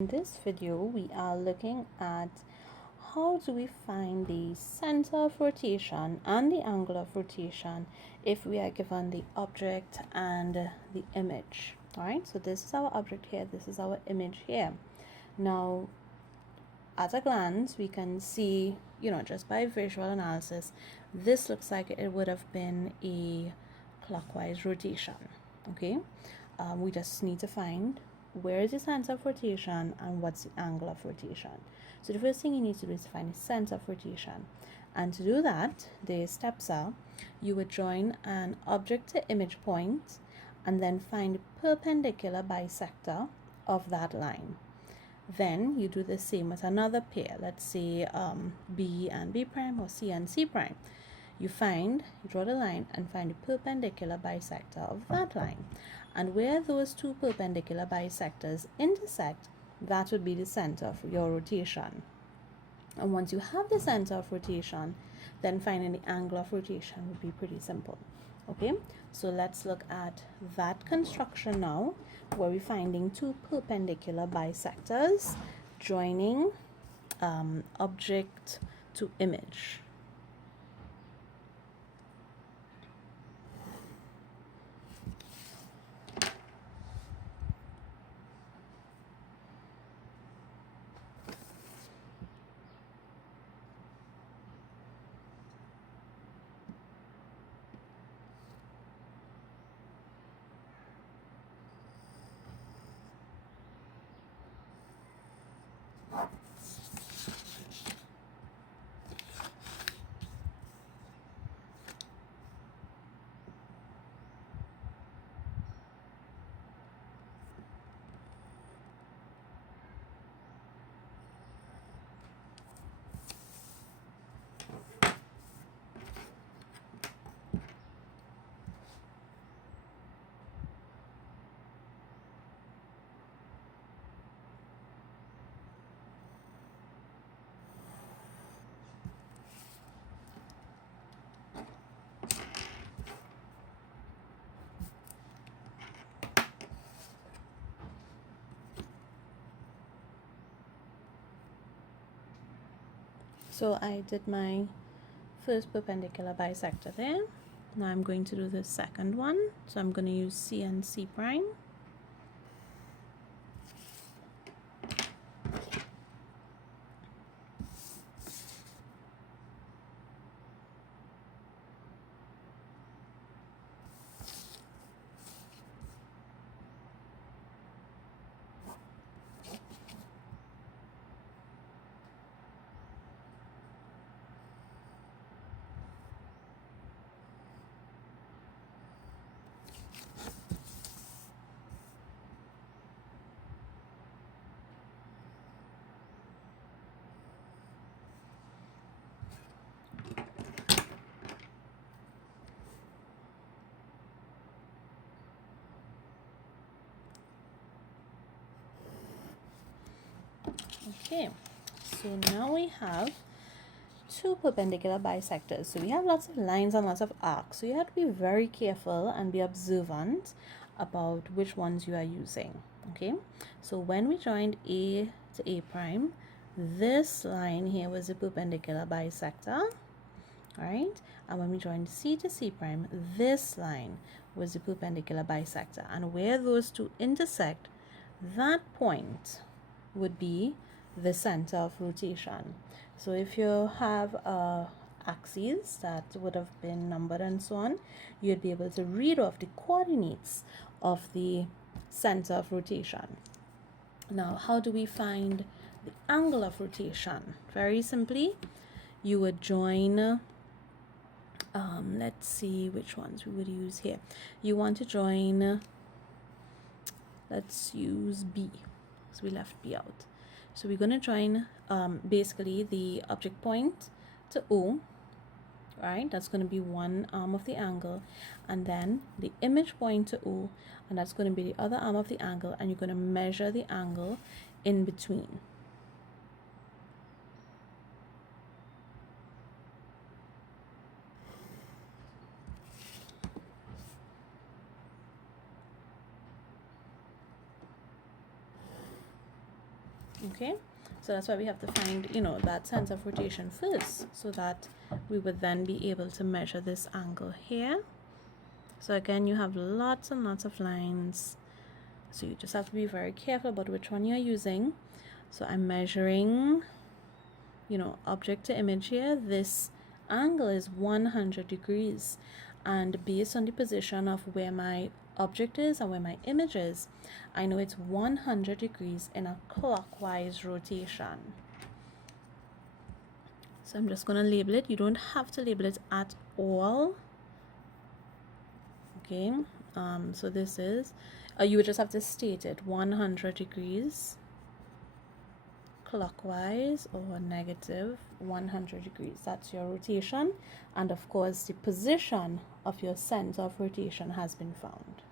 In this video, we are looking at how do we find the center of rotation and the angle of rotation if we are given the object and the image. All right, so this is our object here, this is our image here. Now, at a glance, we can see, just by visual analysis, this looks like it would have been a clockwise rotation. Okay, we just need to find where is the center of rotation and what's the angle of rotation. So the first thing you need to do is find the center of rotation, and to do that, the steps are: you would join an object to image point and then find the perpendicular bisector of that line. Then you do the same with another pair, let's say B and B prime or C and C prime. You draw the line and find the perpendicular bisector of that line. And where those two perpendicular bisectors intersect, that would be the center of your rotation. And once you have the center of rotation, then finding the angle of rotation would be pretty simple. Okay, so let's look at that construction now, where we're finding two perpendicular bisectors joining object to image. So I did my first perpendicular bisector there. Now I'm going to do the second one. So I'm going to use C and C prime. Okay, so now we have two perpendicular bisectors. So we have lots of lines and lots of arcs. So you have to be very careful and be observant about which ones you are using. Okay, so when we joined A to A prime, this line here was a perpendicular bisector. Alright, and when we joined C to C prime, this line was the perpendicular bisector. And where those two intersect, that point would be the center of rotation. So if you have axes that would have been numbered and so on, you'd be able to read off the coordinates of the center of rotation. Now, how do we find the angle of rotation? Very simply, you would join, let's see which ones we would use here. You want to join, let's use B. So we left B out. So we're going to join basically the object point to O, right? That's going to be one arm of the angle, and then the image point to O, and that's going to be the other arm of the angle, and you're going to measure the angle in between. Okay, so that's why we have to find, you know, that center of rotation first, so that we would then be able to measure this angle here. So again, you have lots and lots of lines, so you just have to be very careful about which one you're using. So I'm measuring, you know, object to image here. This angle is 100 degrees, and based on the position of where my object is and where my image is, I know it's 100 degrees in a clockwise rotation. So I'm just going to label it. You don't have to label it at all. Okay, so this is, you would just have to state it 100 degrees clockwise or negative 100 degrees. That's your rotation, and of course the position of your center of rotation has been found.